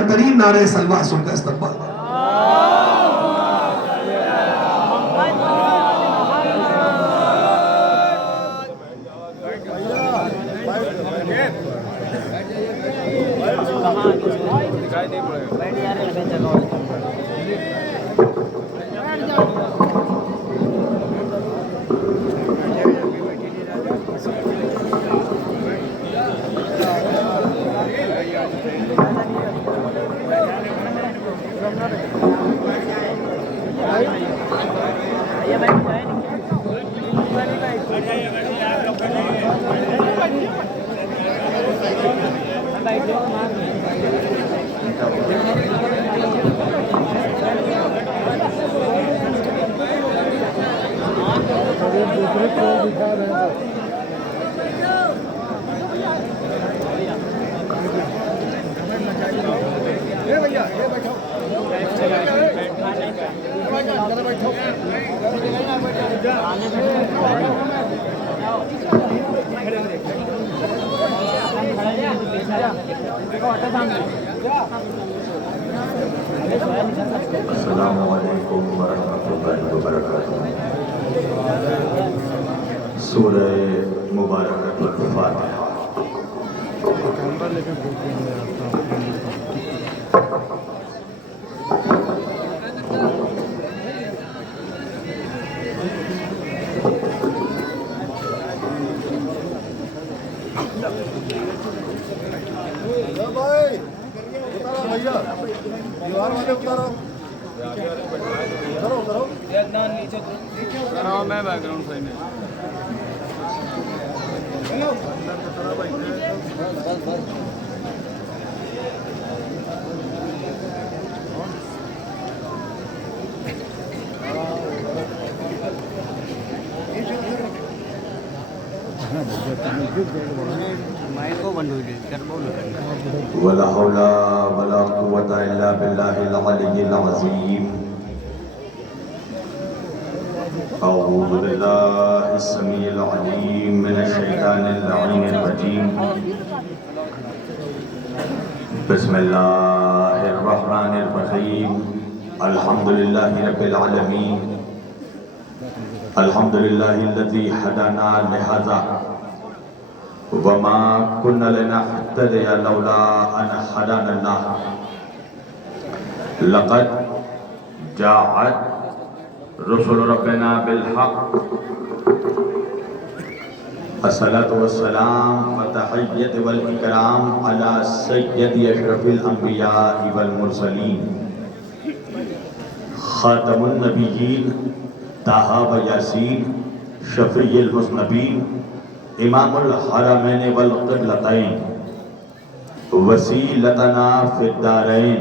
ترین نعرہ سلوہ سن کا استقبال کریں۔ السلام علیکم ورحمۃ اللہ وبرکاتہ۔ سورہ مبارکۃ الفاتحہ۔ میں بیک گراؤنڈ صحیح نہیں ولا حول ولا قوة إلا بالله العلي العظيم۔ أعوذ بالله السميع العليم من الشيطان اللعين الرجيم۔ بسم الله الرحمن الرحيم۔ الحمد لله رب العالمين۔ الحمد لله الذي هدانا لهذا وما كنا لنهتدي لولا أن هدانا الله۔ لقد جاءت رسل ربنا بالحق۔ الصلاة والسلام والتحية والإكرام على سيد أشرف الأنبياء والمرسلين خاتم النبيين طه وياسين شفيع المذنبين امام الحرمين والقبلتين وسيلتنا في الدارين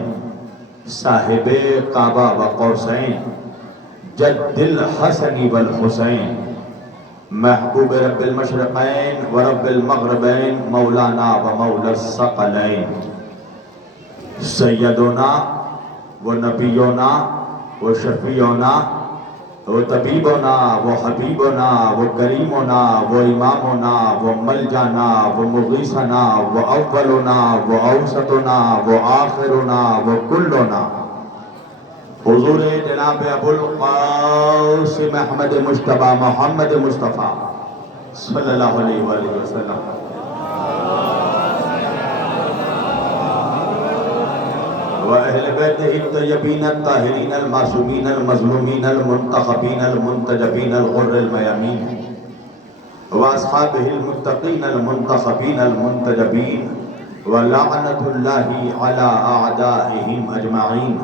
صاحب کعبہ و قوسین جد الحسن والحسین محبوب رب المشرقین و رب المغربین مولانا و مولا الثقلین سیدنا و نبینا و شفیعنا و طبیبنا و حبیبنا و کریمنا و امامنا و ملجانا و مغیثنا و اولنا و اوسطنا و آخرنا و کلنا حضور جناب ابو القاسم احمد مجتبی محمد مصطفیٰ صلی اللہ علیہ وآلہ وسلم۔ وأهل بيته الطيبين الطاهرين المعصومين المظلومين المنتخبين المنتجبين الغر الميامين وأصحابه المتقين المنتخبين المنتجبين ولعنة الله على أعدائهم أجمعين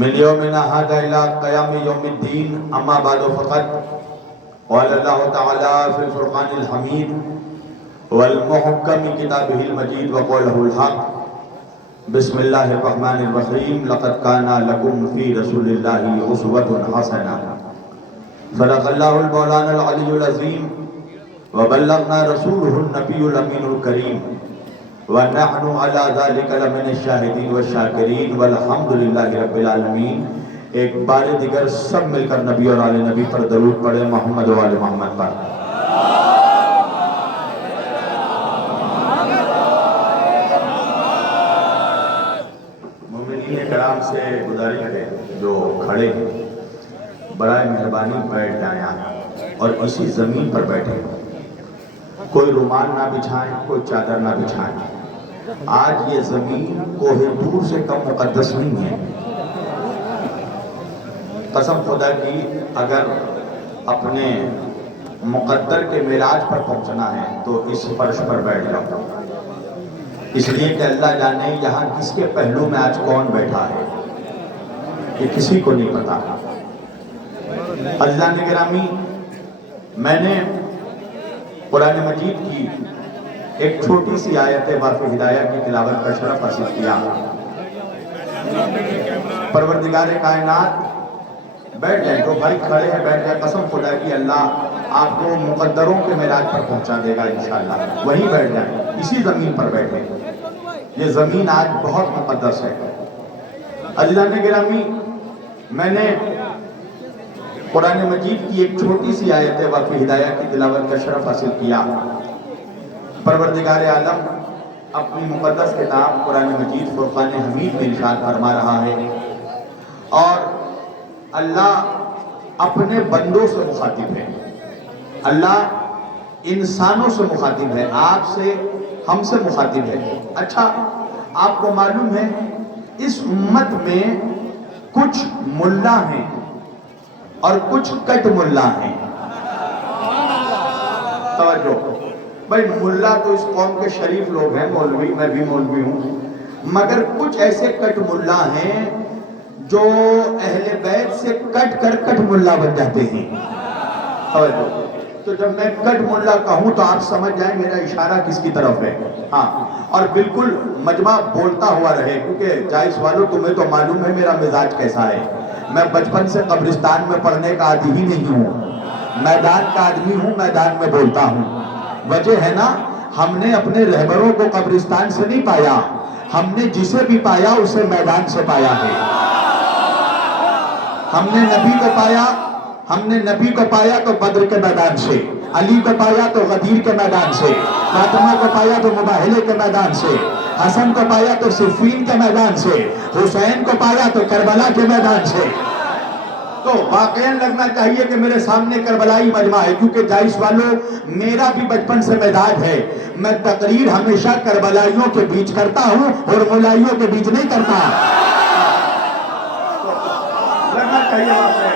من يومنا هذا إلى قيام يوم الدين۔ أما بعد فقد قال الله تعالى في الفرقان الحميد والمحكم كتابه المجيد وقوله الحق۔ بسم اللہ الرحمن الرحیم۔ لقد كان لكم في رسول الله أسوة حسنة۔ صدق الله المولانا العلي العظيم وبلغنا رسوله النبي الأمين الكريم ونحن على ذلك لمن الشاهدين والشاكرين والحمد لله رب العالمين۔ ایک بار دیگر سب مل کر نبی اور آل نبی پر درود پڑھیں، محمد و آل محمد پر۔ سامعین کرام سے گزارش ہے جو کھڑے ہیں برائے مہربانی بیٹھ جائیں اور اسی زمین پر بیٹھیں، کوئی رومال نہ بچھائیں، کوئی چادر نہ بچھائیں۔ آج یہ زمین کوہ طور سے کم مقدس نہیں ہے۔ قسم خدا کی اگر اپنے مقدر کے معراج پر پہنچنا ہے تو اس فرش پر بیٹھ جاؤ، اس لیے کہ اللہ جانے یہاں کس کے پہلو میں آج کون بیٹھا ہے، یہ کسی کو نہیں پتا۔ عزیزان گرامی، میں نے قرآن مجید کی ایک چھوٹی سی آیت باف ہدایہ کی تلاوت کا شرف حاصل کیا۔ پروردگار کائنات، بیٹھ جائیں، جو بھائی کھڑے ہیں بیٹھ جائیں، قسم خدا کی اللہ آپ کو مقدروں کے معراج پر پہنچا دے گا انشاءاللہ۔ وہیں بیٹھ جائیں، اسی زمین پر بیٹھیں، یہ زمین آج بہت مقدس ہے۔ عزیزان گرامی، میں نے قرآن مجید کی ایک چھوٹی سی آیت واقع ہدایہ کی تلاوت کا شرف حاصل کیا۔ پروردگار عالم اپنی مقدس کتاب قرآن مجید فرقان حمید میں ارشاد فرما رہا ہے، اور اللہ اپنے بندوں سے مخاطب ہے، اللہ انسانوں سے مخاطب ہے، آپ سے، ہم سے مخاطب ہے۔ اچھا، آپ کو معلوم ہے اس امت میں کچھ ملا ہیں اور کچھ کٹ ملا ہیں۔ توجہ بھائی، ملا تو اس قوم کے شریف لوگ ہیں، مولوی، میں بھی مولوی ہوں، مگر کچھ ایسے کٹ ملا ہیں جو اہل بیت سے کٹ کر کٹ ملا بن جاتے ہیں۔ توجہ، تو جب میں کٹ ملا کہوں تو آپ سمجھ جائیں میرا اشارہ کس کی طرف ہے۔ ہاں، اور بالکل مجمع بولتا ہوا رہے، کیونکہ جائز والوں تمہیں تو معلوم ہے میرا مزاج کیسا ہے۔ میں بچپن سے قبرستان میں پڑھنے کا عادی ہی نہیں ہوں، میدان کا آدمی ہوں، میدان میں بولتا ہوں۔ وجہ ہے نا، ہم نے اپنے رہبروں کو قبرستان سے نہیں پایا، ہم نے جسے بھی پایا اسے میدان سے پایا ہے۔ ہم نے نبی کو پایا تو بدر کے میدان سے، علی کو پایا تو غدیر کے میدان سے، فاطمہ کو پایا تو مباہلے کے میدان سے، حسن کو پایا تو صفین کے میدان سے، حسین کو پایا تو کربلا کے میدان سے۔ تو واقعاً لگنا چاہیے کہ میرے سامنے کربلائی مجمع ہے، کیونکہ جائز والوں میرا بھی بچپن سے مزاج ہے، میں تقریر ہمیشہ کربلائیوں کے بیچ کرتا ہوں اور مولائیوں کے بیچ نہیں کرتا۔ لگنا چاہیے واقعاً۔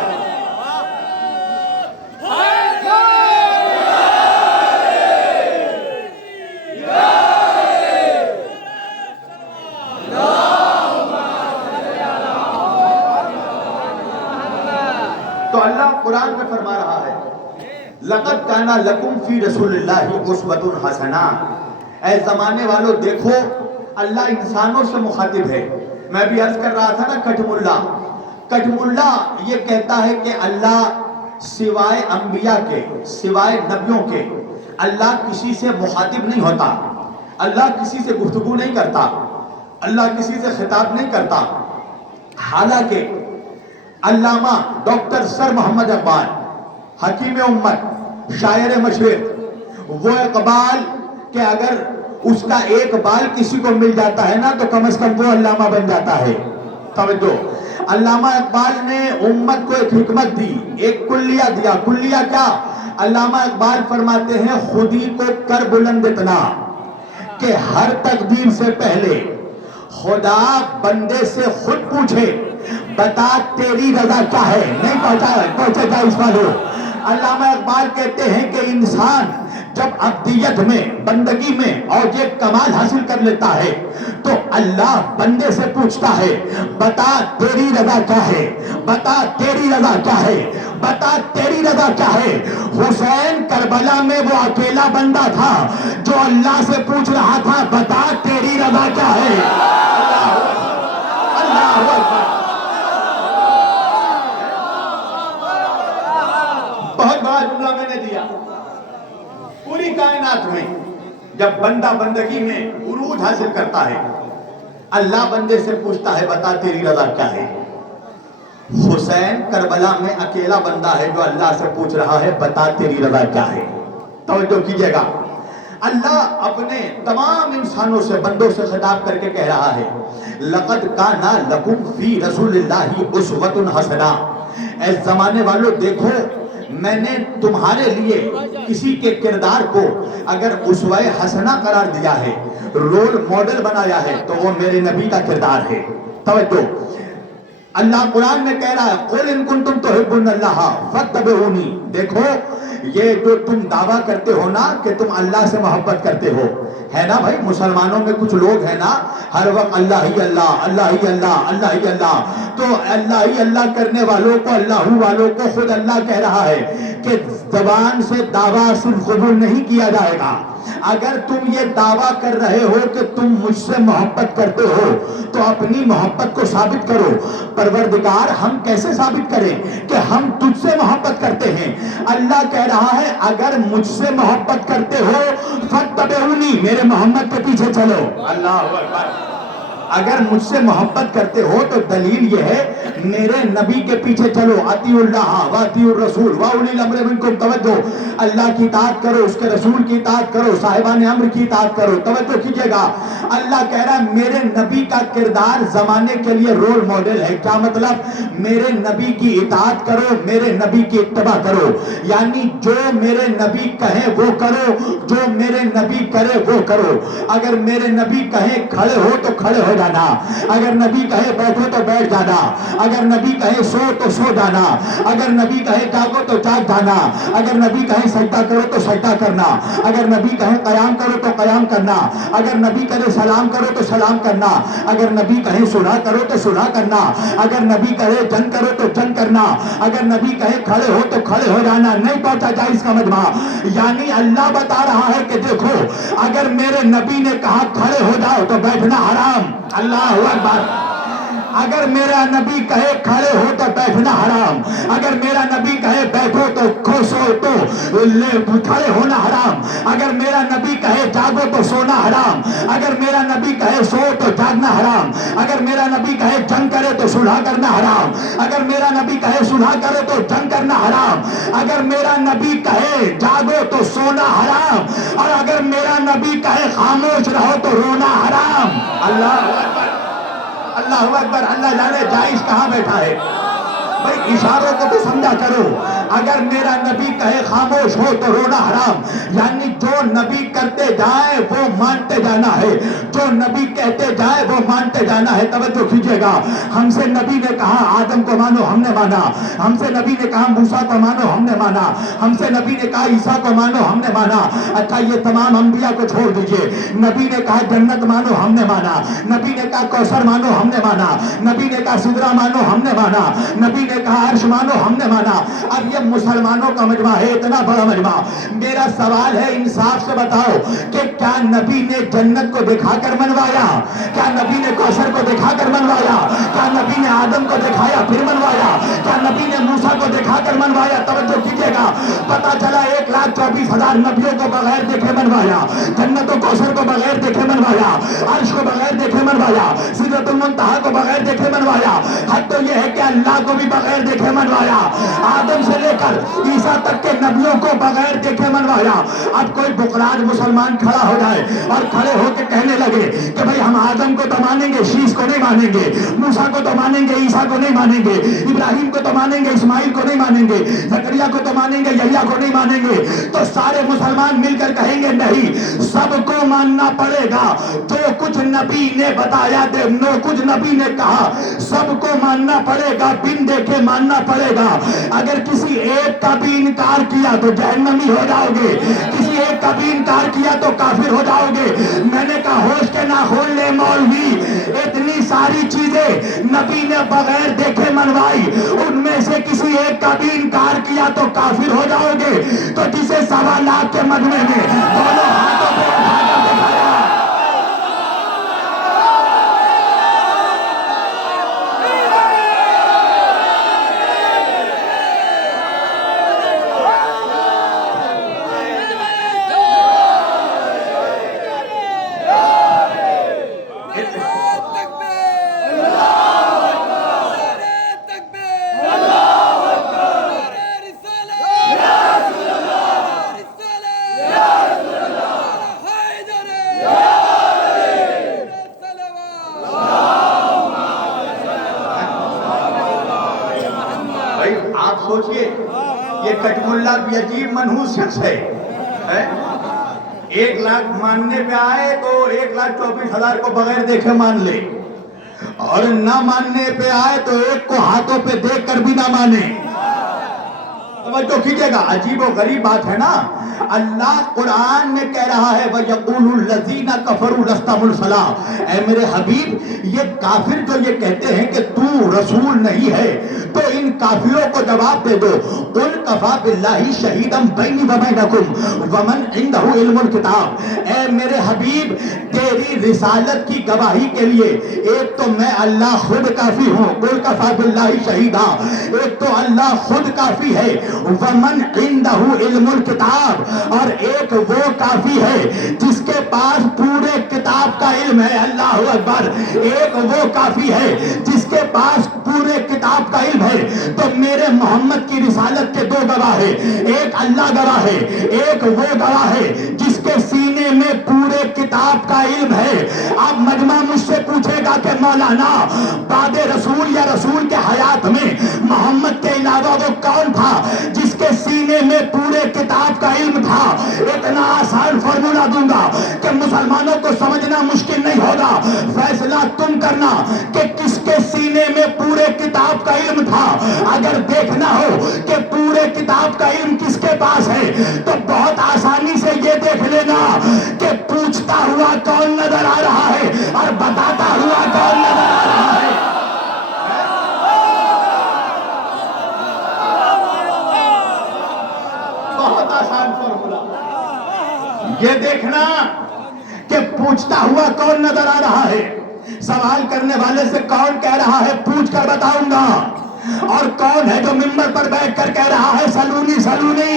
تو اللہ قرآن میں فرما رہا ہے، لَقَدْ كَانَ لَكُمْ فِي رَسُولِ اللَّهِ أُسْوَةٌ حَسَنَةٌ۔ اے زمانے والوں دیکھو، اللہ انسانوں سے مخاطب ہے۔ میں بھی عرض کر رہا تھا نا، کٹ ملا یہ کہتا ہے کہ اللہ سوائے انبیاء کے، سوائے نبیوں کے، اللہ کسی سے مخاطب نہیں ہوتا، اللہ کسی سے گفتگو نہیں کرتا، اللہ کسی سے خطاب نہیں کرتا۔ حالانکہ علامہ ڈاکٹر سر محمد اقبال، حکیم امت، شاعر مشرق، وہ اقبال کہ اگر اس کا ایک بال کسی کو مل جاتا ہے نا تو کم از کم وہ علامہ بن جاتا ہے۔ توجہ، علامہ اقبال نے امت کو ایک حکمت دی، ایک کلیہ دیا۔ کلیہ کیا؟ علامہ اقبال فرماتے ہیں، خودی کو کر بلند اتنا کہ ہر تقدیر سے پہلے خدا بندے سے خود پوچھے، بتا تیری رضا کیا ہے۔ نہیں پہنچے گا اس والوں۔ علامہ اقبال کہتے ہیں کہ انسان جب ابدیت میں، بندگی میں اور یہ کمال حاصل کر لیتا ہے تو اللہ بندے سے پوچھتا ہے، بتا تیری رضا کیا ہے، بتا تیری رضا کیا ہے، بتا تیری رضا کیا ہے۔ حسین کربلا میں وہ اکیلا بندہ تھا جو اللہ سے پوچھ رہا تھا، بتا تیری رضا کیا ہے۔ اللہ اکبر۔ بہت بڑا جملہ میں نے دیا۔ پوری کائنات میں جب بندہ بندگی میں عروج حاصل کرتا ہے، اللہ بندے سے پوچھتا ہے، بتا تیری رضا کیا ہے۔ حسین کربلا میں اکیلا بندہ ہے جو اللہ سے پوچھ رہا ہے، بتا تیری رضا کیا ہے۔ توجہ کیجئے گا، اللہ اپنے تمام انسانوں سے، بندوں سے خطاب کر کے کہہ رہا ہے لقد کان لکم فی رسول اللہ اسوۃ حسنہ، اے زمانے والوں دیکھو میں نے تمہارے لیے کسی کے کردار کو اگر اسوہ حسنہ قرار دیا ہے، رول ماڈل بنایا ہے، تو وہ میرے نبی کا کردار ہے۔ توجہ، اللہ قرآن میں کہہ رہا ہے قُلْ إِن كُنتُمْ تُحِبُّونَ اللَّهَ فَاتَّبِعُونِي، دیکھو یہ جو تم دعویٰ کرتے ہو نا کہ تم اللہ سے محبت کرتے ہو، ہے نا بھائی مسلمانوں میں کچھ لوگ ہیں نا ہر وقت اللہ ہی اللہ اللہ ہی اللہ اللہ ہی اللہ، تو اللہ ہی اللہ کرنے والوں کو، اللہ والوں کو خود اللہ کہہ رہا ہے کہ زبان سے دعویٰ صرف قبول نہیں کیا جائے گا۔ اگر تم یہ دعویٰ کر رہے ہو کہ تم مجھ سے محبت کرتے ہو تو اپنی محبت کو ثابت کرو۔ پروردگار ہم کیسے ثابت کریں کہ ہم تجھ سے محبت کرتے ہیں؟ اللہ کہہ رہا ہے اگر مجھ سے محبت کرتے ہو فاتبعونی، میرے محمد کے پیچھے چلو۔ اللہ اکبر، اگر مجھ سے محبت کرتے ہو تو دلیل یہ ہے میرے نبی کے پیچھے چلو۔ اطیعوا اللہ واطیعوا الرسول واولی الامر منکم، توجہ، اللہ کی اطاعت کرو، اس کے رسول کی اطاعت کرو، صاحبان امر کی اطاعت کرو۔ توجہ کیجئے گا، اللہ کہہ رہا ہے میرے نبی کا کردار زمانے کے لیے رول ماڈل ہے۔ کیا مطلب؟ میرے نبی کی اطاعت کرو، میرے نبی کی اتباع کرو، یعنی جو میرے نبی کہیں وہ کرو، جو میرے نبی کرے وہ کرو۔ اگر میرے نبی کہیں کھڑے ہو تو کھڑے ہو جانا، اگر نبی کہے بیٹھو تو بیٹھ جانا، اگر نبی کہے سو تو سو جانا، اگر نبی کہے جاگو تو جاگ جانا، اگر نبی کہے سجدہ کرو تو سجدہ کرنا، اگر نبی کہے قیام کرو تو قیام کرنا، اگر نبی کہے سلام کرو تو سلام کرنا، اگر نبی کہے صلح کرو تو صلح کرنا، اگر نبی کہے جنگ کرو تو جنگ کرنا، اگر نبی کہے کھڑے ہو تو کھڑے ہو جانا۔ نہیں پہنچا جائز کا مجمع، یعنی اللہ بتا رہا ہے کہ دیکھو اگر میرے نبی نے کہا کھڑے ہو جاؤ تو بیٹھنا حرام۔ اللہ اکبر، اگر میرا نبی کہے کھڑے ہو تو بیٹھنا حرام، اگر میرا نبی کہے بیٹھو تو کھوسو تو کھڑے ہونا حرام، اگر میرا نبی کہے جاگو تو سونا حرام، اگر میرا نبی کہے سو تو جاگنا حرام، اگر میرا نبی کہے جنگ کرے تو صلح کرنا حرام، اگر میرا نبی کہے صلح کرے تو جنگ کرنا حرام، اگر میرا نبی کہے جاگو تو سونا حرام، اور اگر میرا نبی کہے خاموش رہو تو رونا حرام۔ اللہ اکبر، اللہ اکبر، اللہ جانے جائز کہاں بیٹھا ہے بھئی، اشاروں کو تو سمجھا کرو۔ اگر میرا نبی کہے خاموش ہو تو رونا حرام، یعنی جو نبی کرتے جائے وہ مانتے جانا ہے، جو نبی کہتے جائے وہ مانتے جانا ہے۔ توجہ کیجئے گا، ہم سے نبی نے کہا آدم کو مانو، ہم نے مانا، ہم سے نبی نے کہا موسیٰ کو مانو، ہم نے مانا، ہم سے نبی نے کہا عیسیٰ کو مانو، ہم نے مانا۔ اچھا یہ تمام انبیاء کو چھوڑ دیجئے، نبی نے کہا جنت مانو، ہم نے مانا، نبی نے کہا کوثر مانو، ہم نے مانا، نبی نے کہا سدرہ مانو، ہم نے مانا، نبی نے کہا عرش مانو، ہم نے مانا۔ اب یہ مسلمانوں کا مجمع ہے، اتنا بڑا مجمع، میرا سوال ہے انصاف سے بتاؤ کہ کیا نبی نے جنت کو دکھا کر منوایا؟ کیا نبی نے کوثر کو دکھا کر منوایا؟ کیا نبی نے آدم کو دکھایا پھر منوایا؟ کیا نبی نے موسیٰ کو دکھا کر منوایا؟ توجہ کیجئے گا، پتا چلا 1,24,000 نبیوں کو بغیر دیکھے منوایا، جنت و کوثر کو بغیر دیکھے منوایا، عرش کو بغیر دیکھے منوایا، سدرۃ المنتہا کو بغیر دیکھے منوایا، حد تو یہ ہے کہ اللہ کو بھی بغیر دیکھے منوایا، آدم سے لے کر عیسیٰ تک کے نبیوں کو بغیر دیکھے منوایا۔ اب کوئی بقراج مسلمان کھڑا ہو جائے اور کھڑے ہو کے کہنے لگے کہ بھئی ہم آدم کو تو مانیں گے، شیش کو نہیں مانیں گے، موسیٰ کو تو مانیں گے، عیسیٰ کو نہیں مانیں گے، ابراہیم کو تو مانیں گے، اسماعیل کو نہیں مانیں گے، زکریا کو تو مانیں گے، یحییٰ کو نہیں مانیں گے، تو سارے مسلمان مل کر کہیں گے نہیں، سب کو ماننا پڑے گا، جو کچھ نبی نے بتایا کچھ نبی نے کہا سب کو ماننا پڑے گا، بن دیکھے ماننا پڑے گا۔ اگر کسی ایک کا بھی انکار کیا تو جہنمی ہو جاؤ گے، کسی ایک کا بھی انکار کیا تو کافر ہو جاؤ گے۔ میں نے کہا ہوش کے ناخن لے مولوی، اتنی ساری چیزیں نبی نے بغیر دیکھے منوائی، ان میں سے کسی ایک کا بھی انکار کیا تو کافر ہو جاؤ گے۔ تو جسے 1.25 لاکھ کے مجمع میں دونوں ہاتھوں پہ اٹھا کر دکھایا، بھائی آپ سوچئے یہ کٹم اللہ بھی عجیب منحوس شخص ہے 1 لاکھ ماننے پہ آئے تو 1,24,000 کو بغیر دیکھے مان لے، اور نہ ماننے پہ آئے تو ایک کو ہاتھوں پہ دیکھ کر بھی نہ مانے۔ توجہ کیجئے گا، عجیب و غریب بات ہے نا۔ اللہ قرآن میں کہہ رہا ہے وَيَقُولُ الَّذِينَ كَفَرُوا لَسْتَ مُرْسَلًا، اے میرے حبیب یہ کافر جو یہ کہتے ہیں کہ تو رسول نہیں ہے، تو ان کافروں کو جواب دے دو قُلْ كَفَى بِاللَّهِ شَهِيدًا بَيْنِي وَبَيْنَكُمْ وَمَنْ عِنْدَهُ عِلْمُ الْكِتَابِ، اے میرے حبیب تیری رسالت کی گواہی کے لیے ایک تو میں اللہ خود کافی ہوں، قُلْ كَفَى بِاللَّهِ شَهِيدًا، ایک تو اللہ خود کافی ہے، وَمَنْ عِنْدَهُ عِلْمُ الْكِتَابِ، اور ایک وہ کافی ہے جس کے پاس پورے کتاب کا علم ہے۔ اللہ اکبر، ایک وہ کافی ہے جس کے پاس پورے کتاب کا علم ہے۔ تو میرے محمد کی رسالت کے 2 گواہ ہیں، ایک اللہ گواہ ہے، ایک وہ گواہ ہے جس کے سینے میں پورے کتاب کا علم ہے۔ اب مجمع مجھ سے پوچھے گا کہ مولانا بعد رسول یا رسول کے حیات میں محمد کے علاوہ وہ کون تھا جس کے سینے میں پورے کتاب کا علم تھا؟ اتنا آسان فارمولا دوں گا کہ مسلمانوں کو سمجھنا مشکل نہیں ہوگا، فیصلہ تم کرنا کہ کس کے سینے میں پورے کتاب کا علم تھا۔ اگر دیکھنا ہو کہ پورے کتاب کا علم کس کے پاس ہے تو بہت آسانی سے یہ دیکھ لینا کہ پوچھتا ہوا کون نظر آ رہا ہے اور بتاتا ہوا کون نظر آ رہا ہے۔ بہت آسان فارمولا، یہ دیکھنا کہ پوچھتا ہوا کون نظر آ رہا ہے، سوال کرنے والے سے کون کہہ رہا ہے پوچھ کر بتاؤں گا، اور کون ہے جو ممبر پر بیٹھ کر کہہ رہا ہے سلونی سلونی۔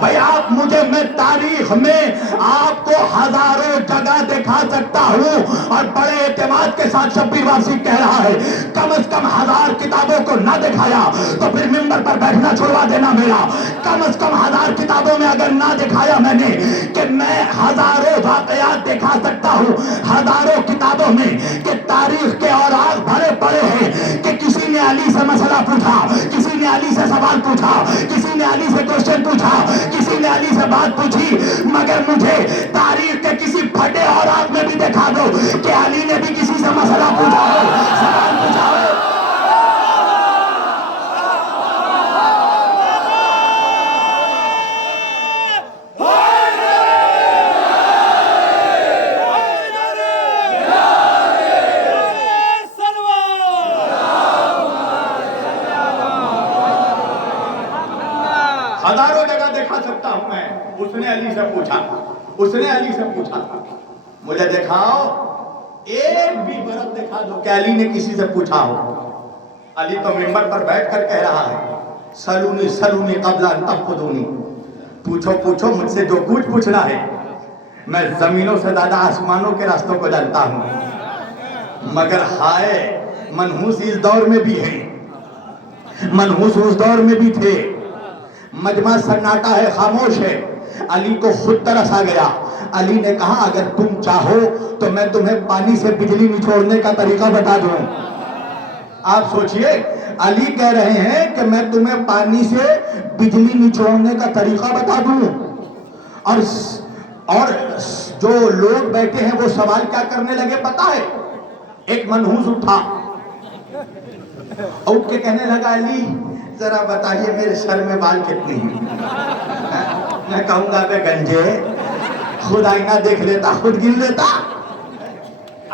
بھائی آپ مجھے، میں تاریخ میں آپ کو ہزاروں جگہ دکھا سکتا ہوں، اور بڑے اعتماد کے ساتھ شبیر واسی کہہ رہا ہے کم از کم 1000 کتابوں کو نہ دکھایا تو پھر ممبر پر بیٹھنا چھڑوا دینا میرا۔ کم از کم 1000 کتابوں میں اگر نہ دکھایا میں نے کہ میں ہزاروں واقعات دکھا سکتا ہوں ہزاروں کتابوں میں کہ تاریخ کے اوراق بھرے پڑے ہیں کہ کسی نے علی سے مسئلہ پوچھا، کسی نے علی سے سوال پوچھا، کسی نے علی سے کوشچن پوچھا، کسی نے علی سے بات پوچھی، مگر مجھے تاریخ کے کسی پھٹے اوراق میں بھی دکھا دو کہ علی نے بھی کسی سے مسئلہ پوچھا ہو، سوال پوچھا ہو۔ ہزاروں جگہ دکھا سکتا ہوں میں، اس نے علی سے پوچھا، اس نے علی سے پوچھا، مجھے دکھاؤ ایک بھی برب دکھا دو کہ علی نے کسی سے پوچھا ہو۔ علی تو ممبر پر بیٹھ کر کہہ رہا ہے سلونی سلونی قبل ان تفقدونی، پوچھو پوچھو مجھ سے جو کچھ پوچھنا ہے، میں زمینوں سے زیادہ آسمانوں کے راستوں کو جانتا ہوں۔ مگر ہائے منحوس اس دور میں بھی ہیں، منحوس اس دور میں بھی تھے۔ مجمع سناٹا ہے، خاموش ہے، علی کو خود ترس آ گیا۔ علی نے کہا اگر تم چاہو تو میں تمہیں پانی سے بجلی نچوڑنے کا طریقہ بتا دوں۔ آپ سوچئے علی کہہ رہے ہیں کہ میں تمہیں پانی سے بجلی نچوڑنے کا طریقہ بتا دوں، اور جو لوگ بیٹھے ہیں وہ سوال کیا کرنے لگے پتا ہے؟ ایک منحوس اٹھا، اٹھ کے کہنے لگا علی ذرا بتائیے میرے سر میں بال کتنے ہیں؟ میں کہوں گا بے گنجے خود آئینہ دیکھ لیتا، خود گن لیتا۔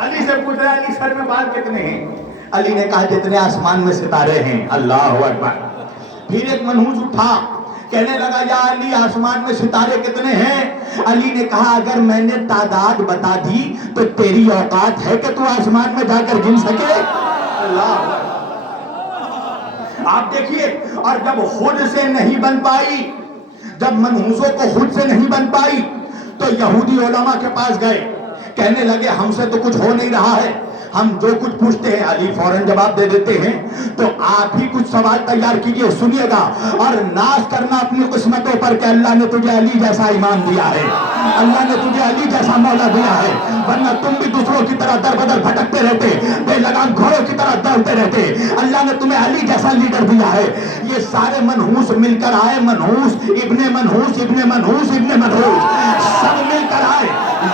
علی سے پوچھ رہا علی سر میں بال کتنے ہیں؟ علی نے کہا جتنے آسمان میں ستارے ہیں۔ اللہ اکبر۔ پھر ایک منحوس اٹھا، کہنے لگا یا علی آسمان میں ستارے کتنے ہیں؟ علی نے کہا اگر میں نے تعداد بتا دی تو تیری اوقات ہے کہ تو آسمان میں جا کر گن سکے؟ اللہ آپ دیکھیے، اور جب خود سے نہیں بن پائی، جب منحوسوں کو خود سے نہیں بن پائی تو یہودی علماء کے پاس گئے، کہنے لگے ہم سے تو کچھ ہو نہیں رہا ہے، ہم جو کچھ پوچھتے ہیں علی فوراً جواب دے دیتے ہیں، تو آپ ہی کچھ سوال تیار کیجئے، سنیے گا اور ناز کرنا اپنی قسمتوں پر کہ اللہ نے تجھے علی جیسا ایمان دیا ہے، اللہ نے تجھے علی جیسا مولا دیا ہے، ورنہ تم بھی دوسروں کی طرح در بدر بھٹکتے رہتے، بے لگام گھوڑوں کی طرح دوڑتے رہتے، اللہ نے تمہیں علی جیسا لیڈر دیا ہے۔ یہ سارے منحوس مل کر آئے، منحوس ابن منحوس ابن منحوس ابن منحوس سب مل کر آئے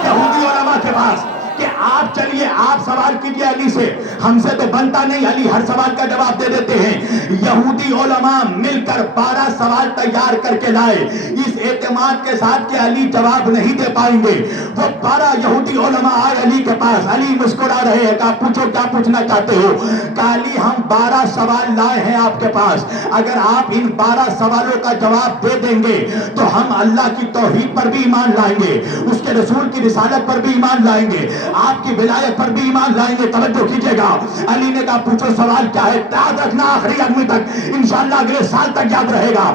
یہودی علماء کے پاس کہ آپ چلیے آپ سوال کیجئے علی سے، ہم سے تو بنتا نہیں، علی ہر سوال کا جواب دے دیتے ہیں۔ یہودی علماء مل کر 12 سوال تیار کر کے لائے اس اعتماد کے ساتھ کہ علی جواب نہیں دے پائیں گے۔ وہ 12 یہودی علماء آئے علی کے پاس، علی مسکرا رہے ہیں، کہا پوچھو کیا پوچھنا چاہتے ہو؟ کہا علی ہم 12 سوال لائے ہیں آپ کے پاس، اگر آپ ان 12 سوالوں کا جواب دے دیں گے تو ہم اللہ کی توحید پر بھی ایمان لائیں گے، اس کے رسول کی رسالت پر بھی ایمان لائیں گے، آپ کی ولایت پر بھی ایمان لائیں گے۔ توجہ کیجئے گا، علی نے کہا پوچھو سوال کیا ہے، یاد رکھنا آخری آدمی تک، انشاءاللہ اگلے سال تک یاد رہے گا۔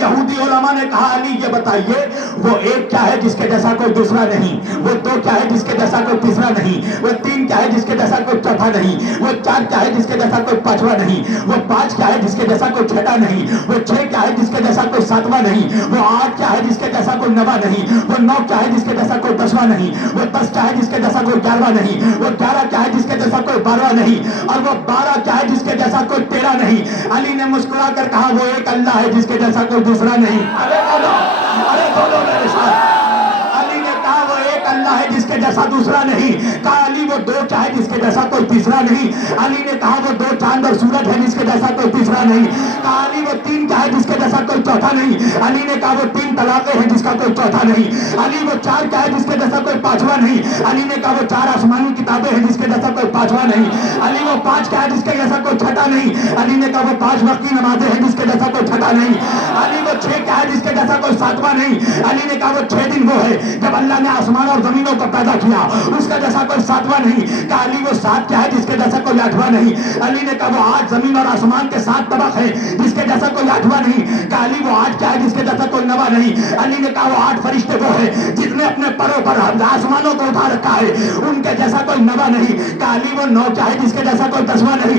یہودی علماء نے کہا علی یہ بتائیے وہ ایک کیا ہے جس کے جیسا کوئی دوسرا نہیں، وہ 2 کیا ہے جس کے جیسا کوئی تیسرا نہیں، وہ 3 کیا ہے جس کے جیسا کوئی چوتھا نہیں، وہ 4 کیا ہے جس کے جیسا کوئی 5واں نہیں، وہ 5 کیا ہے جس کے جیسا کوئی 6واں نہیں، وہ 6 کیا ہے جس کے جیسا کوئی 7واں نہیں، وہ 8 کیا ہے جس کے جیسا کوئی 9واں نہیں، وہ 9 کیا ہے جس کے جیسا کوئی 10واں نہیں، وہ 10 کیا ہے جس کے جیسا کوئی 11واں نہیں، وہ 11 کیا ہے جس کے جیسا کوئی 12واں نہیں، اور وہ 12 کیا ہے جس کے جیسا کوئی 13 نہیں۔ علی نے مسکرا کر کہا وہ ایک اللہ ہے جس کے جیسا کوئی دوسرا نہیں۔ ارے بولو میرے ساتھ، علی نے کہا وہ ایک اللہ ہے جس کے جیسا دوسرا نہیں۔ کہا علی وہ 2 کیا ہے جس کے جیسا کوئی تیسرا نہیں۔ علی نے کہا وہ 2 چاند اور سورج ہے جس کے جیسا کوئی تیسرا نہیں۔ کہا علی وہ 3 کیا ہے جس کے جیسا کوئی چوتھا نہیں۔ علی نے کہا وہ 3 طلاقیں ہیں جس کا کوئی چوتھا نہیں۔ علی وہ 4 کیا ہے جس کے جیسا کوئی 5واں نہیں۔ علی نے کہا وہ 4 آسمانی کتابیں ہیں جس کے جیسا کوئی 5واں نہیں۔ علی وہ 5 کیا ہے جس کے جیسا کوئی 6واں نہیں۔ علی نے کہا وہ 5 وقت کی نمازیں ہیں جس کے جیسا کوئی 6واں نہیں۔ علی وہ 6 کیا ہے جس کے جیسا کوئی 7واں نہیں۔ علی نے کہا وہ 6 دن وہ ہے جب اللہ نے آسمان اور زمینوں کو پیدا کیا، اس کا جیسا کوئی 7واں نہیں۔ کہا علی وہ 7 کیا ہے جس کے جیسا کوئی 8واں نہیں۔ علی نے کہا وہ 8 زمین اور آسمان کے 7 طبق ہیں جس کے جیسا کوئی 8واں نہیں۔ کہا علی وہ 8 کیا ہے جس کے جیسا کوئی 9واں نہیں۔ علی نے کہا وہ 8 فرشتے وہ ہیں جس نے اپنے پروں پر آسمانوں کو اٹھا رکھا ہے، ان کے جیسا کوئی 9واں نہیں۔ کہا علی وہ 9 کیا ہے جس کے جیسا کوئی 10واں نہیں۔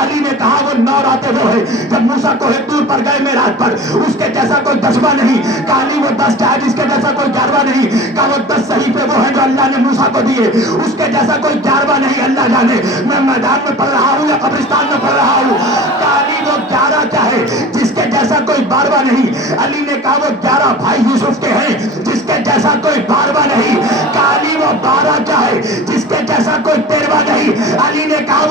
علی نے کہا وہ 9 راتیں وہ ہے جب موسیٰ کوہ طور پر گئے معراج پر، اس کے جیسا کوئی 10واں نہیں۔ کہا علی وہ 10 کیا ہے جس کے جیسا کوئی 11واں نہیں۔ کہا وہ 10 صحیفے وہ ہیں جو اللہ نے موسیٰ کو دیے، اس کے جیسا کوئی 11واں نہیں۔ اللہ جانے میں میدان میں پڑھ رہا ہوں یا قبرستان میں پڑھ رہا ہوں۔ کہا علی وہ 11 کیا ہے جس کے جیسا کوئی 12واں نہیں۔ علی نے کہا وہ 11 بھائی یوسف کے ہیں جس کے جیسا کوئی 12واں نہیں۔ کہا علی وہ 12 کیا ہے جس کے جیسا کوئی 13واں نہیں۔ علی نے کہا